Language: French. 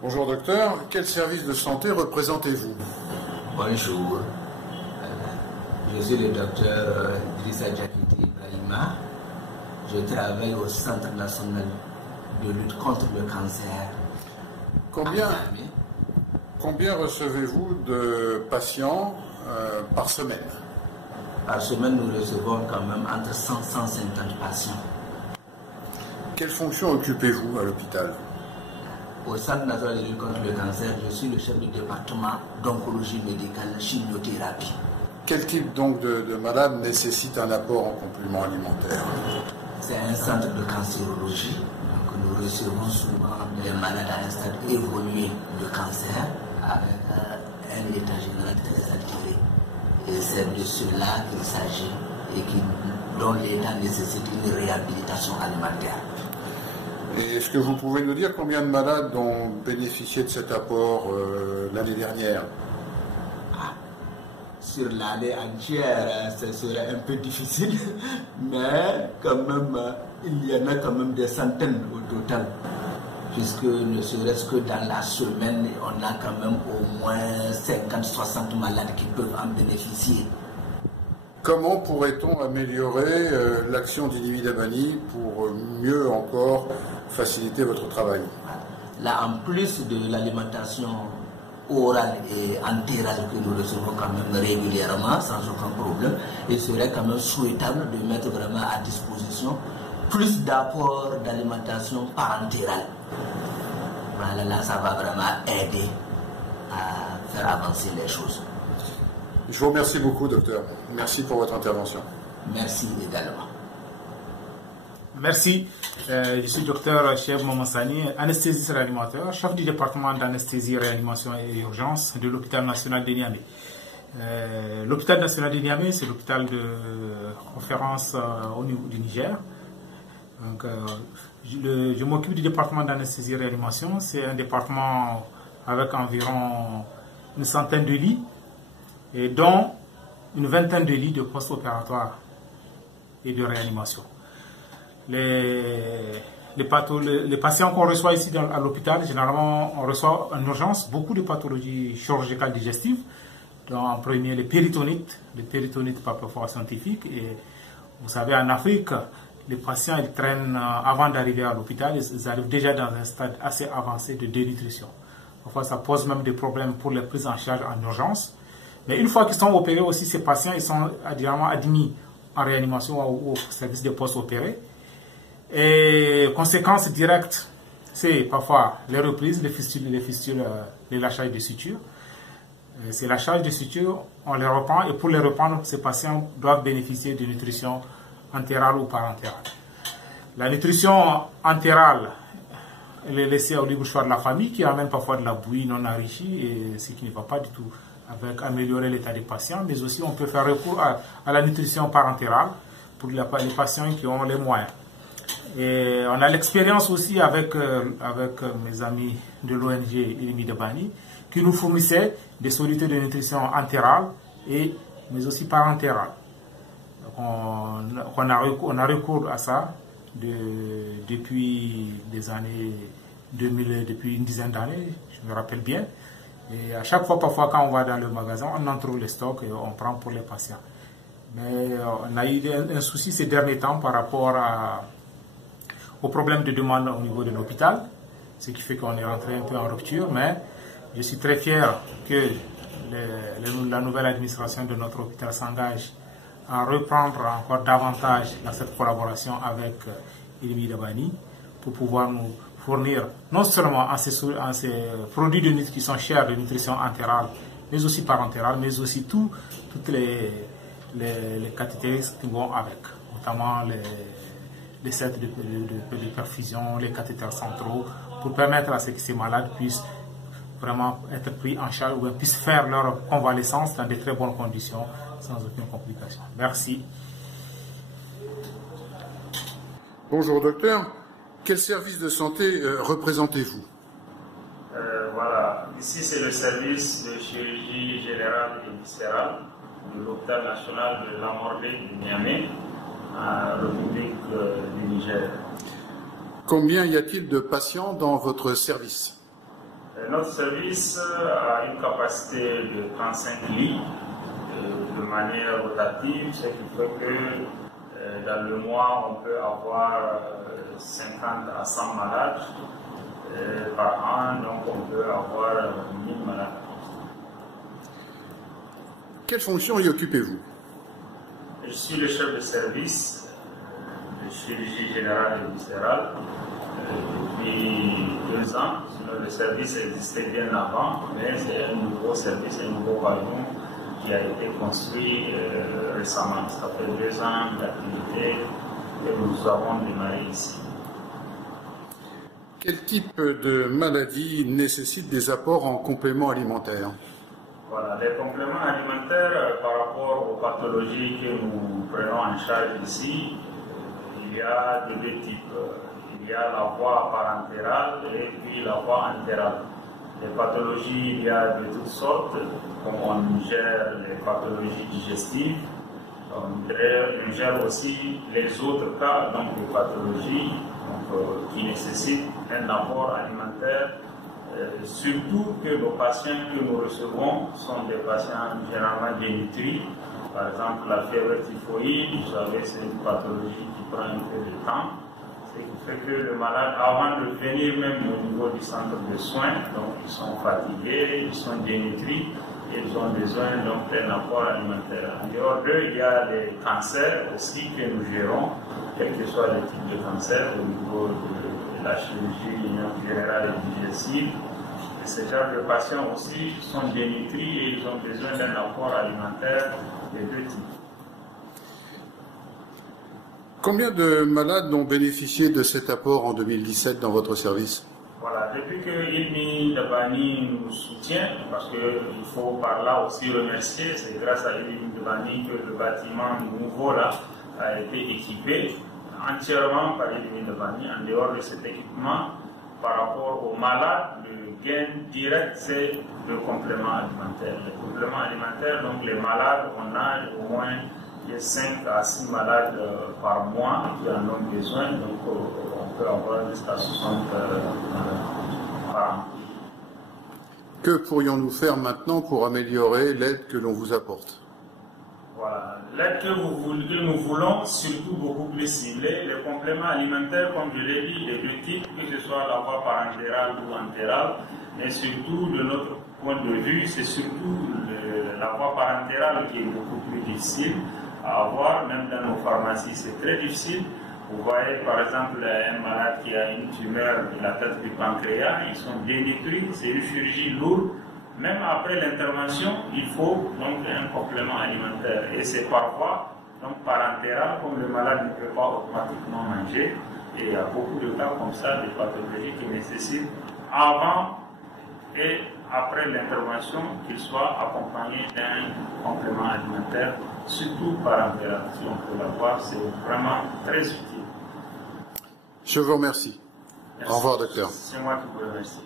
Bonjour docteur, quel service de santé représentez-vous? Bonjour, je suis le docteur Idrissa Diakité Ibrahima. Je travaille au Centre national de lutte contre le cancer. Combien recevez-vous de patients par semaine? Par semaine, nous recevons quand même entre 100 et 150 patients. Quelle fonction occupez-vous à l'hôpital? Au Centre national de lutte contre le cancer, je suis le chef du département d'oncologie médicale chimiothérapie. Quel type donc de malade nécessite un apport en complément alimentaire? C'est un centre de cancérologie. Donc nous recevons souvent des malades à un stade évolué de cancer avec un état général très altéré. Et c'est de cela qu'il s'agit et dont l'état nécessite une réhabilitation alimentaire. Et est-ce que vous pouvez nous dire combien de malades ont bénéficié de cet apport l'année dernière? Sur l'année entière, ce serait un peu difficile, mais quand même, il y en a quand même des centaines au total. Puisque ne serait-ce que dans la semaine, on a quand même au moins 50-60 malades qui peuvent en bénéficier. Comment pourrait-on améliorer l'action d'Inimi Dabani pour mieux encore faciliter votre travail? Là, en plus de l'alimentation orale et entérale que nous recevons quand même régulièrement, sans aucun problème, il serait quand même souhaitable de mettre vraiment à disposition plus d'apports d'alimentation parentérale. Voilà, là, ça va vraiment aider à faire avancer les choses. Je vous remercie beaucoup, docteur. Merci pour votre intervention. Merci également. Merci. Je suis docteur Cheikh Mamassani, anesthésiste réanimateur, chef du département d'anesthésie, réanimation et urgence de l'hôpital national de Niamey. L'hôpital national de Niamey, c'est l'hôpital de référence au niveau du Niger. Donc, je m'occupe du département d'anesthésie et réanimation. C'est un département avec environ une centaine de lits, et dont une vingtaine de lits de post-opératoire et de réanimation. Les patients qu'on reçoit ici à l'hôpital, généralement, on reçoit en urgence beaucoup de pathologies chirurgicales digestives. Donc, en premier, les péritonites par perforation scientifique. Et vous savez, en Afrique, les patients, ils traînent avant d'arriver à l'hôpital, ils arrivent déjà dans un stade assez avancé de dénutrition. Parfois, ça pose même des problèmes pour les prises en charge en urgence. Mais une fois qu'ils sont opérés aussi, ces patients, ils sont admis en réanimation ou au service de post-opérés. Et conséquences directes, c'est parfois les reprises, les fistules, les lâchages de sutures. Ces lâchages de sutures, on les reprend, et pour les reprendre, ces patients doivent bénéficier de nutrition entérale ou parentérale. La nutrition entérale, elle est laissée au libre choix de la famille, qui amène parfois de la bouillie non enrichie, et ce qui ne va pas du tout avec améliorer l'état des patients. Mais aussi, on peut faire recours à la nutrition parentérale pour les patients qui ont les moyens. Et on a l'expérience aussi avec mes amis de l'ONG Inimi Dabani, qui nous fournissaient des solutés de nutrition entérale mais aussi parentérale. On a recours à ça depuis des années 2000, depuis une dizaine d'années, je me rappelle bien. Et à chaque fois, parfois, quand on va dans le magasin, on en trouve les stocks et on prend pour les patients. Mais on a eu un souci ces derniers temps par rapport au problème de demande au niveau de l'hôpital, ce qui fait qu'on est rentré un peu en rupture, mais je suis très fier que la nouvelle administration de notre hôpital s'engage à reprendre encore davantage dans cette collaboration avec Inimi Dabani pour pouvoir nous fournir non seulement en ces produits qui sont chers de nutrition entérale, mais aussi parentérale, mais aussi toutes les cathétériques qui vont avec, notamment les sets de perfusion, les cathéters centraux, pour permettre à ce que ces malades puissent vraiment être pris en charge ou puissent faire leur convalescence dans de très bonnes conditions, sans aucune complication. Merci. Bonjour docteur, quel service de santé représentez-vous? Voilà, ici c'est le service de chirurgie générale et viscérale de l'hôpital national de Lamordé de Niamey, en République du Niger. Combien y a-t-il de patients dans votre service? Notre service a une capacité de 35 lits de manière rotative, ce qui fait que dans le mois, on peut avoir 50 à 100 malades par an, donc on peut avoir 1000 malades. Quelle fonction y occupez-vous? Je suis le chef de service de chirurgie générale et viscérale depuis 2 ans. Sinon, le service existait bien avant, mais c'est un nouveau service, un nouveau pavillon qui a été construit récemment. Ça fait 2 ans d'activité que nous avons démarré ici. Quel type de maladie nécessite des apports en compléments alimentaires? Voilà, les compléments alimentaires par rapport aux pathologies que nous prenons en charge ici, il y a de 2 types. Il y a la voie parentérale et puis la voie entérale. Les pathologies, il y a de toutes sortes, comme on gère les pathologies digestives, on gère aussi les autres cas, donc les pathologies qui nécessitent un apport alimentaire. Surtout que nos patients que nous recevons sont des patients généralement dénutris. Par exemple, la fièvre typhoïde, vous savez, c'est une pathologie qui prend un peu de temps. Ce qui fait que le malade, avant de venir même au niveau du centre de soins, donc ils sont fatigués, ils sont dénutris, et ils ont besoin donc d'un apport alimentaire. En dehors d'eux, il y a les cancers aussi que nous gérons, quel que soit le type de cancer, au niveau de la chirurgie générale et digestive. Ces genres de patients aussi sont dénutris et ils ont besoin d'un apport alimentaire de 2 types. Combien de malades ont bénéficié de cet apport en 2017 dans votre service? Voilà, depuis que Ilmi Dabani nous soutient, parce qu'il faut par là aussi remercier, c'est grâce à Ilmi Dabani que le bâtiment nouveau là a été équipé entièrement par Ilmi Dabani. En dehors de cet équipement, par rapport aux malades, le gain direct, c'est le complément alimentaire. Le complément alimentaire, donc les malades, on a au moins 5 à 6 malades par mois qui en ont besoin, donc on peut avoir jusqu'à 60 par an. Que pourrions-nous faire maintenant pour améliorer l'aide que l'on vous apporte? Voilà, l'aide que nous voulons, surtout beaucoup plus ciblée, les compléments alimentaires, comme je l'ai dit, les 2 types, que ce soit la voie parentérale ou entérale, mais surtout de notre point de vue, c'est surtout la voie parentérale qui est beaucoup plus difficile à avoir, même dans nos pharmacies, c'est très difficile. Vous voyez par exemple un malade qui a une tumeur de la tête du pancréas, ils sont dénutris, c'est une chirurgie lourde. Même après l'intervention, il faut donc un complément alimentaire. Et c'est parfois donc parentéral, comme le malade ne peut pas automatiquement manger. Et il y a beaucoup de cas comme ça, des pathologies qui nécessitent avant et après l'intervention qu'il soit accompagné d'un complément alimentaire, surtout parentéral. Si on peut l'avoir, c'est vraiment très utile. Je vous remercie. Merci. Au revoir, docteur. C'est moi qui vous remercie.